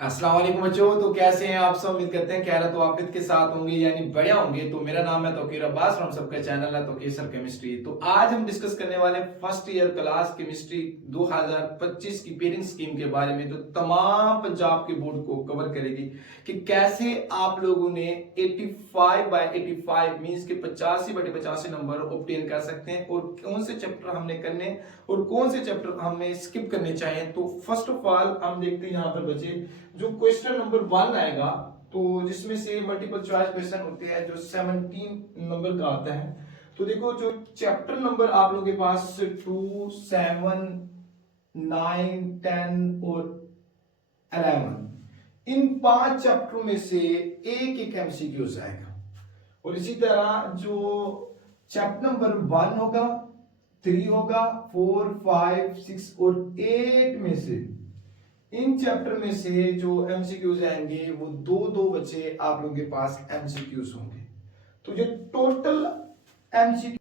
अस्सलाम वालेकुम बच्चों। तो कैसे हैं आप सब? उम्मीद करते हैं खैरियत तो आफियत के साथ होंगे यानी बढ़िया होंगे। तो मेरा नाम है तौकीर अब्बास और हम सबका चैनल है तौकीर सर केमिस्ट्री। तो आज हम डिस्कस करने वाले फर्स्ट ईयर क्लास केमिस्ट्री 2025 की पेयरिंग स्कीम के बारे में, जो तमाम पंजाब के बोर्ड को कवर करेगी कि कैसे आप लोगों ने 85/85 मींस के 85/85 नंबर ऑब्टेन कर सकते हैं और कौन से चैप्टर हमने करने और कौन से चैप्टर हमें स्किप करने चाहिए। तो फर्स्ट ऑफ ऑल हम देखते हैं यहाँ पर बच्चे जो क्वेश्चन नंबर 1 आएगा, तो जिसमें से मल्टीपल चॉइस क्वेश्चन होते हैं जो 17 नंबर का आता है। तो देखो जो चैप्टर नंबर आप लोगों के पास 2, 7, 9, 10 और 11, इन 5 चैप्टरों में से एक एक एमसीक्यूज आएगा। और इसी तरह जो चैप्टर नंबर 1 होगा, 3 होगा, 4, 5, 6 और 8 में से इन चैप्टर में से जो एमसीक्यूज आएंगे वो दो बच्चे आप लोगों के पास एमसीक्यूज होंगे। तो जो टोटल एमसीक्यू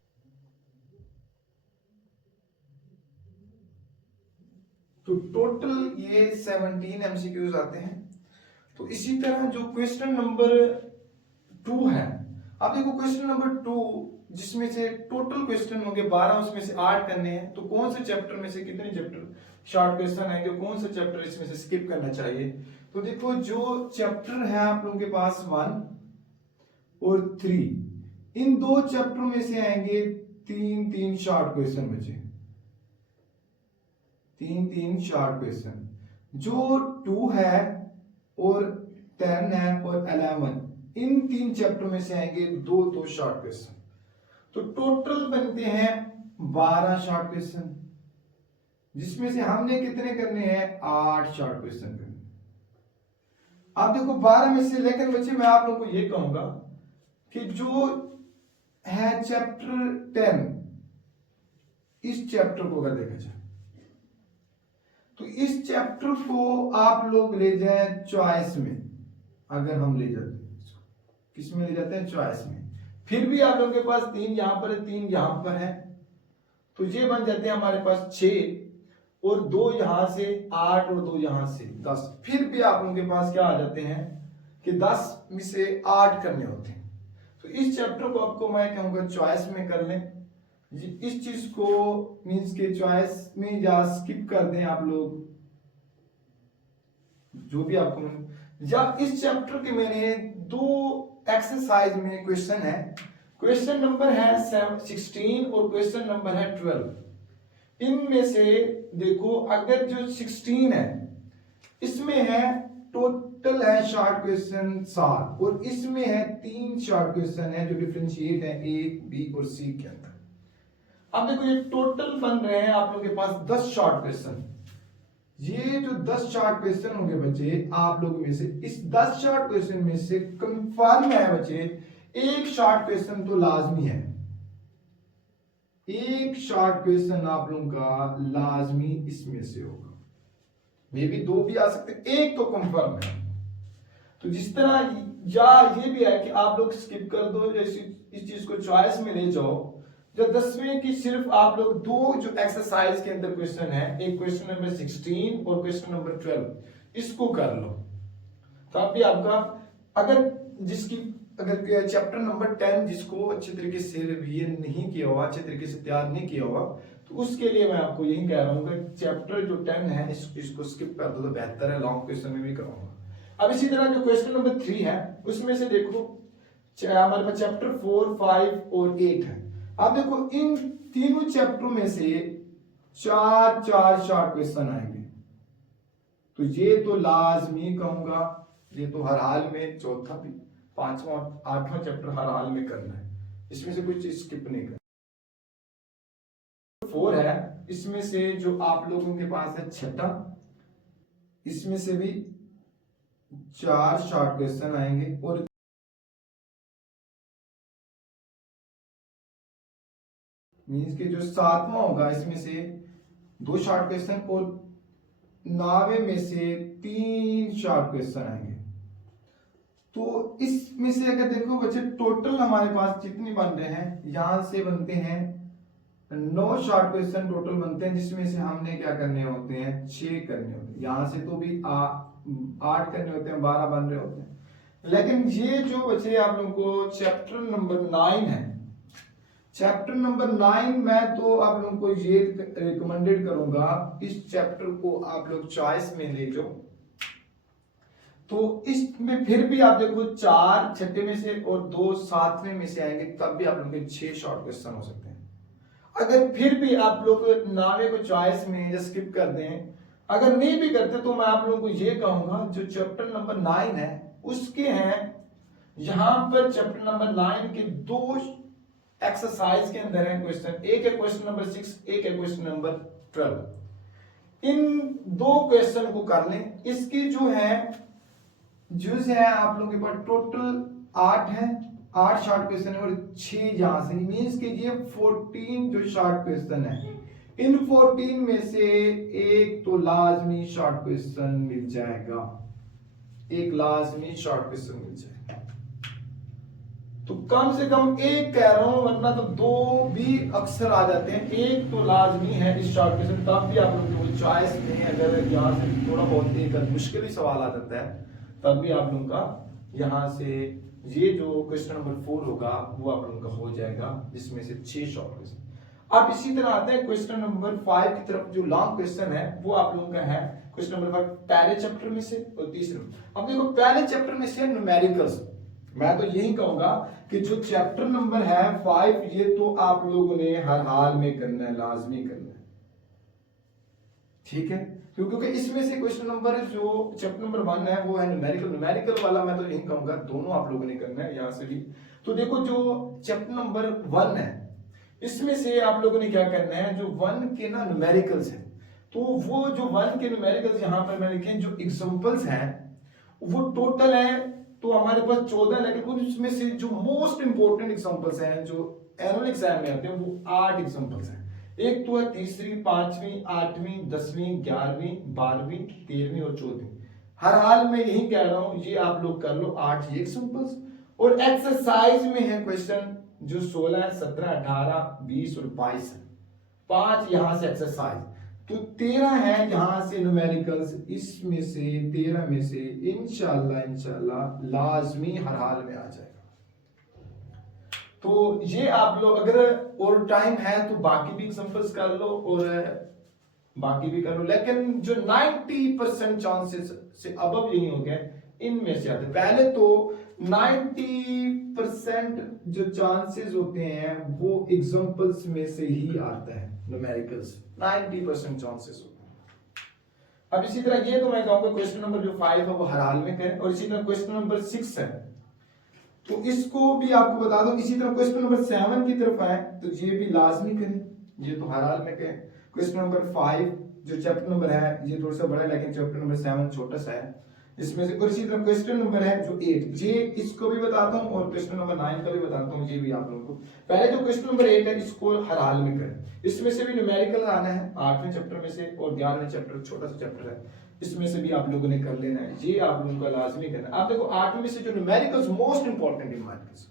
तो टोटल ये 17 एमसीक्यूज आते हैं। तो इसी तरह जो क्वेश्चन नंबर 2 है, अब देखो क्वेश्चन नंबर 2 जिसमें से टोटल क्वेश्चन होंगे 12, उसमें से 8 करने हैं। तो कौन से चैप्टर में से कितने चैप्टर शॉर्ट क्वेश्चन आएंगे, कौन सा चैप्टर इसमें से स्किप करना चाहिए। तो देखो जो चैप्टर है आप लोगों के पास 1 और 3, इन दो चैप्टरों में से आएंगे 3 शॉर्ट क्वेश्चन बचे, 3 शॉर्ट क्वेश्चन। जो 2 है और 10 है और 11, इन 3 चैप्टर में से आएंगे 2 शॉर्ट क्वेश्चन। तो टोटल बनते हैं 12 शॉर्ट क्वेश्चन, जिसमें से हमने कितने करने हैं, 8 शॉर्ट क्वेश्चन करने। आप देखो 12 में से, लेकिन बच्चे मैं आप लोगों को ये कहूंगा कि जो है चैप्टर 10, इस चैप्टर को अगर देखा जाए तो इस चैप्टर को आप लोग ले जाए चॉइस में। अगर हम ले जाते हैं किस में ले जाते हैं, चॉइस में, फिर भी आप लोगों के पास 3 यहां पर है, 3 यहां पर है, तो ये बन जाते हैं हमारे पास 6 और 2 यहां से 8 और 2 यहां से 10। फिर भी आप लोगों के पास क्या आ जाते हैं कि 10 में से 8 करने होते हैं। तो इस चैप्टर को आपको मैं कहूंगा चॉइस में कर लें। इस चीज को मींस के चॉइस में या स्किप कर दें आप लोग, जो भी आपको, या इस चैप्टर के मैंने 2 एक्सरसाइज में क्वेश्चन है, क्वेश्चन नंबर है 16 और क्वेश्चन नंबर है 12। इनमें से देखो अगर जो 16 है इसमें है टोटल है शॉर्ट क्वेश्चन 7 और इसमें है 3 शॉर्ट क्वेश्चन है जो डिफरेंशिएट है ए, बी और सी के अंदर। अब देखो ये टोटल बन रहे हैं आप लोगों के पास 10 शॉर्ट क्वेश्चन। ये जो 10 शॉर्ट क्वेश्चन होंगे बच्चे आप लोगों में से, इस 10 शॉर्ट क्वेश्चन में से कंफर्म है बच्चे एक शॉर्ट क्वेश्चन तो लाजमी है, एक शॉर्ट क्वेश्चन आप लोगों का लाजमी इसमें से होगा। मे भी 2 भी आ सकते, एक तो कंफर्म है। तो जिस तरह या ये भी है कि आप लोग स्किप कर दो, जैसे इस चीज को चॉइस में ले जाओ। जो 10वें की सिर्फ आप लोग 2 जो एक्सरसाइज के अंदर क्वेश्चन है, एक क्वेश्चन नंबर 16 और क्वेश्चन नंबर 12, इसको कर लो। तो आप भी आपका अगर जिसकी अगर चैप्टर नंबर 10 जिसको अच्छे तरीके से रिवीजन नहीं किया हुआ, अच्छे तरीके से तैयार नहीं किया हुआ, तो उसके लिए मैं आपको यही कह रहा हूँ कि चैप्टर जो 10 है इसको स्किप कर दो तो बेहतर है। लॉन्ग क्वेश्चन में भी कराऊंगा। अब इसी तरह जो क्वेश्चन नंबर 3 है उसमें से देखो हमारे पास चैप्टर 4, 5 और 8 है। अब देखो इन तीनों चैप्टरों में से 4 शॉर्ट क्वेश्चन आएंगे। तो ये तो लाजमी कहूंगा, ये तो हर हाल में, चौथा भी, 5वां 8वां चैप्टर हर हाल में करना है, इसमें से कुछ स्किप नहीं करना। 4 है, इसमें से जो आप लोगों के पास है 6, इसमें से भी 4 शॉर्ट क्वेश्चन आएंगे। और मीन्स के जो 7वां होगा इसमें से 2 शॉर्ट क्वेश्चन और 9वें में से 3 शॉर्ट क्वेश्चन आएंगे। तो इसमें से अगर देखो बच्चे टोटल हमारे पास जितने बन रहे हैं, यहां से बनते हैं 9 शॉर्ट क्वेश्चन टोटल बनते हैं, जिसमें से हमने क्या करने होते हैं, 6 करने होते हैं। यहां से तो भी 8 करने होते हैं, 12 बन रहे होते हैं। लेकिन ये जो बचे आप लोगों को चैप्टर नंबर 9 है, चैप्टर नंबर 9 मैं तो आप लोगों को ये रिकमेंडेड करूंगा इस चैप्टर को आप लोग चॉइस में ले जाओ। तो इसमें फिर भी आप देखो 4 छठे में से और 2 सातवें में से आएंगे, तब भी आप लोगों के 6 शॉर्ट क्वेश्चन हो सकते हैं। अगर फिर भी आप लोग 9वें को चॉइस में या स्किप कर दें, अगर नहीं भी करते तो मैं आप लोगों को ये कहूंगा जो चैप्टर नंबर 9 है उसके हैं यहां पर चैप्टर नंबर 9 के 2 एक्सरसाइज के अंदर है क्वेश्चन, एक है क्वेश्चन नंबर 6, एक है क्वेश्चन नंबर 12। इन 2 क्वेश्चन को कर लें। इसकी जो है आप लोगों के पास टोटल 8 है, 8 शॉर्ट क्वेश्चन है और 6 यहां से, मींस कि ये 14 जो शॉर्ट क्वेश्चन है, इन 14 में से एक तो लाजमी शॉर्ट क्वेश्चन मिल जाएगा, एक लाजमी शॉर्ट क्वेश्चन मिल जाएगा। तो कम से कम एक कह रहा हूं, वरना तो 2 भी अक्सर आ जाते हैं। एक तो लाजमी है इस शॉर्ट क्वेश्चन, तब भी आप लोगों को चॉइस में अगर यहां से थोड़ा बहुत एक मुश्किल ही सवाल आ जाता है, तब भी आप लोगों का यहां से ये जो क्वेश्चन नंबर 4 होगा वो आप लोगों का हो जाएगा, जिसमें से 6 शॉर्ट क्वेश्चन। अब इसी तरह आते हैं क्वेश्चन नंबर 5 की तरफ। जो लॉन्ग क्वेश्चन है वो आप लोगों का है क्वेश्चन नंबर 5 पहले चैप्टर में से और तीसरे में। अब देखो पहले चैप्टर में से न्यूमेरिकल्स, मैं तो यही कहूंगा कि जो चैप्टर नंबर है 5 ये तो आप लोगों ने हर हाल में करना है, लाजमी करना है, ठीक है। क्योंकि इसमें से क्वेश्चन नंबर जो चैप्टर नंबर 1 है वो है न्यूमेरिकल वाला, मैं तो यही कहूंगा दोनों आप लोगों ने करना है यहां से भी। तो देखो जो चैप्टर नंबर 1 है इसमें से आप लोगों ने क्या करना है, जो 1 के ना न्यूमेरिकल्स है, तो वो जो 1 के न्यूमेरिकल्स यहां पर मैंने लिखे जो एग्जांपल्स हैं वो टोटल है तो हमारे पास 14, लेकिन उसमें से जो मोस्ट इंपोर्टेंट एग्जांपल्स हैं जो एनुअल एग्जाम में आते हैं वो 8 एग्जांपल्स हैं। एक तो है तीसरी, 5वीं, 8वीं, 10वीं, 11वीं, 12वीं, 13वीं और 14वीं। हर हाल में यही कह रहा हूं, ये आप लोग कर लो 8 ये एग्जांपल्स। और एक्सरसाइज में है क्वेश्चन जो 16, 17, 18, 20 और 22 है, 5 यहां से एक्सरसाइज, तो 13 है यहां से न्यूमेरिकल्स। इसमें से 13 में से इंशाल्लाह लाजमी हर हाल में आ जाएगा। तो ये आप लोग अगर और टाइम है तो बाकी भी एग्जांपल्स कर लो और बाकी भी कर लो, लेकिन जो 90% चांसेस से अबव यही हो गया इनमें से आते। पहले तो 90% जो चांसेस होते हैं वो एग्जांपल्स में से ही आता है, न्यूमेरिकल्स 90% चांसेस होते हैं। अब इसी तरह ये तो मैं कहूंगा क्वेश्चन नंबर जो 5 है वो हर हाल में करें, और इसी तरह क्वेश्चन नंबर 6 है तो इसको भी आपको बता दूं। इसी तरह क्वेश्चन नंबर 7 की तरफ आए तो ये भी लाजमी करें, ये तो हर हाल में करें। क्वेश्चन नंबर 5 जो चैप्टर नंबर है ये थोड़ा सा बड़ा है, लेकिन चैप्टर नंबर 7 छोटा सा है इसमें से। और इसी तरह क्वेश्चन नंबर है जो 8, ये इसको भी बताता हूं और क्वेश्चन नंबर 9 का भी बताता हूं, ये भी आप लोगों को। पहले जो क्वेश्चन नंबर 8 है इसको हर हाल में करें, इसमें से भी न्यूमेरिकल आना है 8वें चैप्टर में से, और 11वें चैप्टर छोटा सा चैप्टर है इसमें से भी आप लोगों ने कर लेना है, ये आप लोगों का लाजमी करना है। आप देखो 8वें में से जो numericals most important numericals,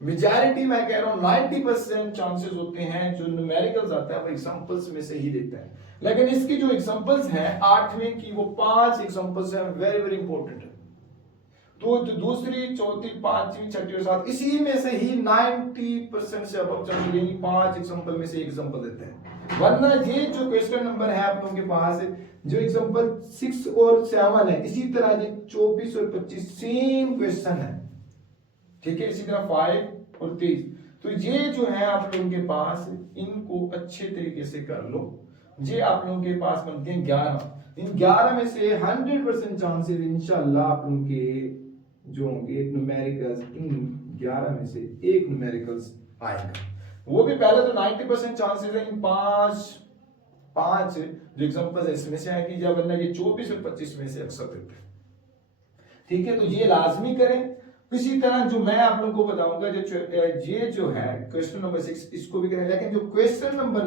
majority मैं कह रहा हूं 90% चांसेस होते हैं जो न्यूमेरिकल्स आता है वो एग्जांपल्स में से ही देता है। लेकिन इसकी जो एग्जांपल्स हैं 8वें की वो 5 एग्जांपल्स हैं, वेरी वेरी इंपॉर्टेंट है। तो जो दूसरी, चौथी, 5वीं, 6वीं और 7 इसी में से ही 90% से अबव चांसेस यही 5 एग्जांपल में से एग्जांपल देते हैं। वरना ये जो क्वेश्चन नंबर है आप लोगों के पास जो एग्जांपल 6 और 7 है, इसी तरह ये 24 और 25 सेम क्वेश्चन है, ठीक है। इसी तरह 5 और 23, तो ये जो है आप लोगों के पास इनको अच्छे तरीके से कर लो। ये आप लोगों के पास बनते हैं 11, इन 11 में से 100% चांसेस इंशाल्लाह आप लोगों के जो होंगे न्यूमेरिकल्स, इन 11 में से एक न्यूमेरिकल्स आएगा। वो भी पहले तो 90% चांसेस है इन 5 जो एग्जांपल्स है इसमें से आएगी, या वरना ये 24 और 25 में से अक्सर देते हैं, ठीक है। तो ये लाजमी करें। इसी तरह जो मैं आप लोगों को बताऊंगा ये जो है क्वेश्चन नंबर 6 इसको भी करें, लेकिन जो क्वेश्चन नंबर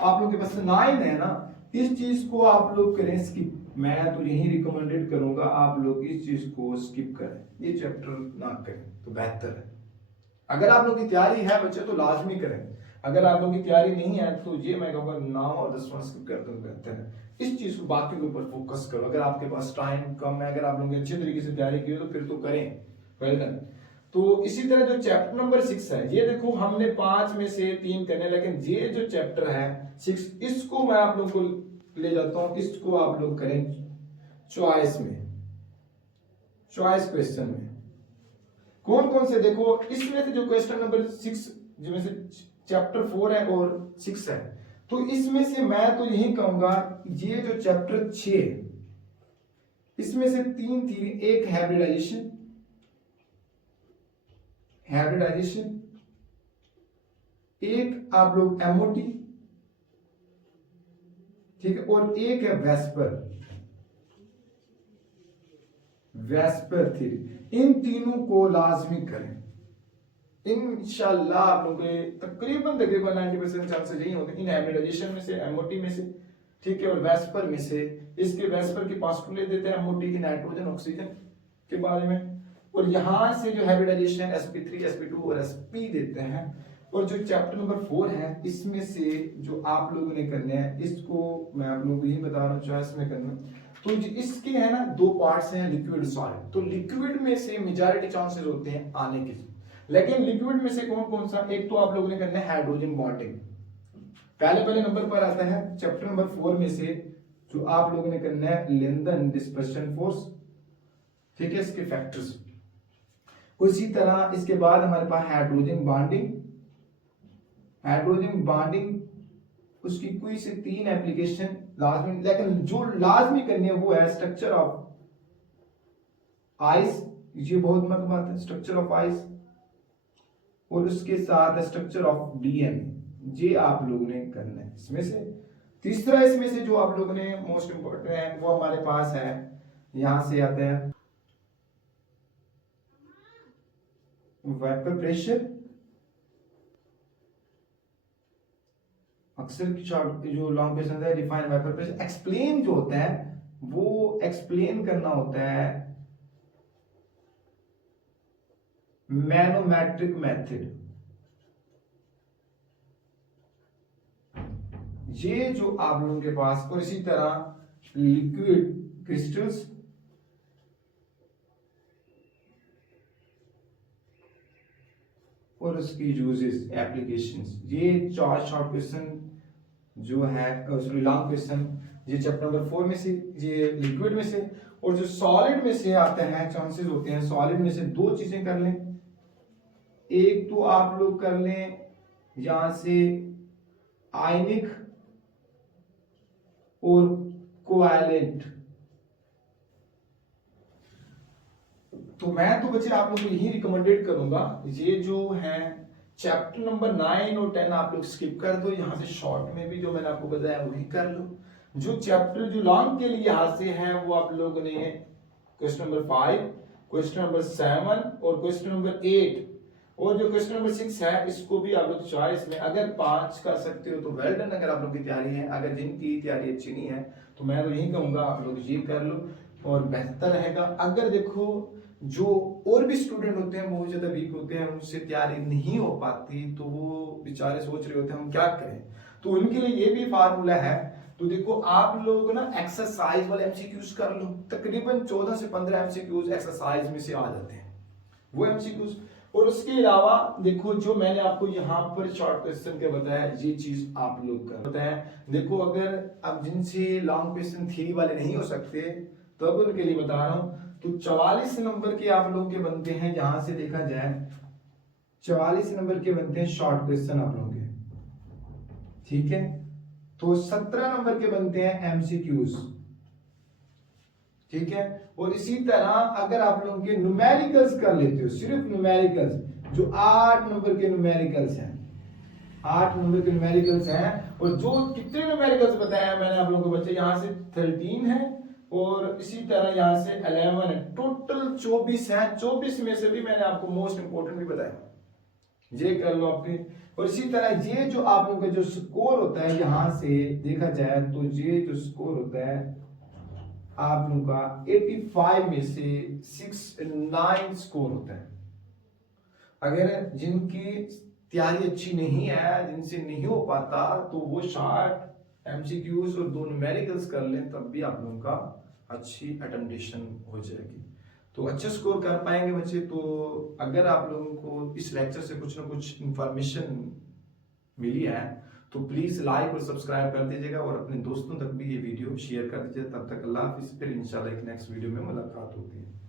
आप लोगों के पास 9 है ना, इस चीज को आप लोग करें स्किप। मैं तो यही रिकमेंडेड करूंगा आप लोग इस चीज को स्किप करें, ये चैप्टर ना करें तो बेहतर है। अगर आप लोग की तैयारी है बच्चे तो लाजमी करें, अगर आप लोग की तैयारी नहीं है तो ये मैं कहूंगा 9 और 10 स्किप कर दो बेहतर है। इस चीज को बाकी के ऊपर फोकस करो। अगर आपके पास टाइम कम है, अगर आप लोगों ने अच्छे तरीके से तैयारी की हो तो फिर तो करें, वेल डन। तो इसी तरह जो चैप्टर नंबर 6 है, ये देखो हमने 5 में से 3 करने, लेकिन ये जो चैप्टर है 6, इसको मैं आप लोगों को ले जाता हूं, इसको आप लोग करें चॉइस में, चॉइस क्वेश्चन में। कौन कौन से, देखो इसमें से जो क्वेश्चन नंबर 6 जिसमें से चैप्टर 4 है और 6 है, तो इसमें से मैं तो यही कहूंगा ये जो चैप्टर 6 इसमें से 3 थी, एक हाइब्रिडाइजेशन, एक आप लोग एमओटी, ठीक है, और एक है वेस्पर थ्योरी। इन तीनों को लाजमी करें, इंशाल्लाह आप लोगों के तकरीबन 90% चांसेस यही होते हैं, इन हाइब्रिडाइजेशन में से, एमओटी में से, ठीक है, और वेस्पर में से। इसके वेस्पर के पास्टुलेट देते हैं एमओटी की नाइट्रोजन ऑक्सीजन के बारे में, और यहां से जो हाइब्रिडाइजेशन sp3 sp2 और sp देते हैं। और जो चैप्टर नंबर 4 है इसमें से जो आप लोगों ने करने हैं, इसको मैं आप लोगों को यही बता रहा हूँ चॉइस में करना। तो इसके है ना 2 पार्ट्स हैं, लिक्विड सॉलिड। तो लिक्विड में से मेजॉरिटी चांसेस होते हैं आने के, लेकिन लिक्विड में से कौन कौन सा, एक तो आप लोगों ने करना है हाइड्रोजन बॉन्डिंग, पहले नंबर पर आता है चैप्टर नंबर 4 में से जो आप लोगों ने करना है लेंथन डिस्पर्शन फोर्स, ठीक है, इसके फैक्टर्स। उसी तरह इसके बाद हमारे पास हाइड्रोजन बॉन्डिंग, उसकी कोई से 3 एप्लीकेशन लाजमी, लेकिन जो लाजमी करनी है वो है स्ट्रक्चर ऑफ आइस, ये बहुत मत बात है, स्ट्रक्चर ऑफ आइस, और उसके साथ स्ट्रक्चर ऑफ डीएनए, ये आप लोगों ने करना है इसमें से। तीसरा इसमें से जो आप लोगों ने मोस्ट इंपोर्टेंट है वो हमारे पास है, यहां से आता है वेपर प्रेशर। अक्सर जो लॉन्ग क्वेश्चन है, डिफाइन वेपर प्रेशर, एक्सप्लेन जो होता है वो एक्सप्लेन करना होता है मैनोमेट्रिक मेथड। ये जो आप लोगों के पास, और इसी तरह लिक्विड क्रिस्टल्स, और उसकी यूजेस एप्लीकेशंस, ये 4 शॉर्ट क्वेश्चन जो है, लॉन्ग क्वेश्चन, ये चैप्टर नंबर 4 में से, ये लिक्विड में से। और जो सॉलिड में से आते हैं, चांसेस होते हैं सॉलिड में से 2 चीजें कर लें। एक तो आप लोग कर लें यहां से आयनिक और कोवैलेंट। तो मैं तो बच्चे आप लोगों को यही रिकमेंडेड करूंगा, ये जो है चैप्टर नंबर 9 और 10 आप लोग स्किप कर दो, यहां से शॉर्ट में भी जो मैंने आपको बताया वही कर लो। जो चैप्टर जो लॉन्ग के लिए यहां से है वो आप लोगों ने क्वेश्चन नंबर 5, क्वेश्चन नंबर 7 और क्वेश्चन नंबर 8, और जो क्वेश्चन नंबर 6 है इसको भी आप लोग चॉइस में अगर 5 कर सकते हो तो वेल डन, अगर आप लोग की तैयारी है। अगर जिनकी तैयारी अच्छी नहीं है तो मैं तो यही कहूंगा आप लोग ये कर लो और बेहतर रहेगा। अगर देखो जो और भी स्टूडेंट होते हैं बहुत ज्यादा वीक होते हैं, उनसे तैयारी नहीं हो पाती, तो वो बेचारे सोच रहे होते हैं हम क्या करें, तो उनके लिए ये भी फार्मूला है। तो देखो आप लोग ना एक्सरसाइज वाले एमसीक्यूज कर लो, तकरीबन 14 से 15 एमसीक्यूज एक्सरसाइज में से आ जाते हैं वो एमसीक्यूज। और उसके अलावा देखो जो मैंने आपको यहाँ पर शॉर्ट क्वेश्चन के बताया, ये चीज आप लोग कर बताया। देखो अगर अब जिनसे लॉन्ग क्वेश्चन थ्योरी वाले नहीं हो सकते तो अब उनके लिए बता रहा हूं, तो 44 नंबर के आप लोग के बनते हैं, यहां से देखा जाए 44 नंबर के बनते हैं शॉर्ट क्वेश्चन आप लोगों के, ठीक है। तो 17 नंबर के बनते हैं एमसीक्यूज, ठीक है। और इसी तरह अगर आप लोगों के न्यूमेरिकल्स कर लेते हो, सिर्फ न्यूमेरिकल्स, जो 8 नंबर के न्यूमेरिकल्स हैं, 8 नंबर के न्यूमेरिकल्स हैं, और जो कितने न्यूमेरिकल्स बताया मैंने आप लोगों को बच्चे, यहां से 13 है और इसी तरह यहां से 11 है, टोटल 24 है। 24 में से भी मैंने आपको मोस्ट इंपोर्टेंट भी बताया, ये कर लो आपके। और इसी तरह ये जो आप लोगों का जो स्कोर होता है, यहां से देखा जाए तो ये जो स्कोर होता है आप लोगों का 85 में से 69 स्कोर होता है। अगर जिनकी तैयारी अच्छी नहीं है, जिनसे नहीं हो पाता, तो वो 60 MCQs और 2 न्यूमेरिकल्स कर लें तब भी आप लोगों का अच्छी अटेम्पटेशन हो जाएगी, तो अच्छे स्कोर कर पाएंगे बच्चे। तो अगर आप लोगों को इस लेक्चर से कुछ ना कुछ इंफॉर्मेशन मिली है तो प्लीज लाइक और सब्सक्राइब कर दीजिएगा और अपने दोस्तों तक भी ये वीडियो शेयर कर दीजिए। तब तक अल्लाह हाफिज़, फिर इंशाल्लाह एक नेक्स्ट वीडियो में मुलाकात होती है।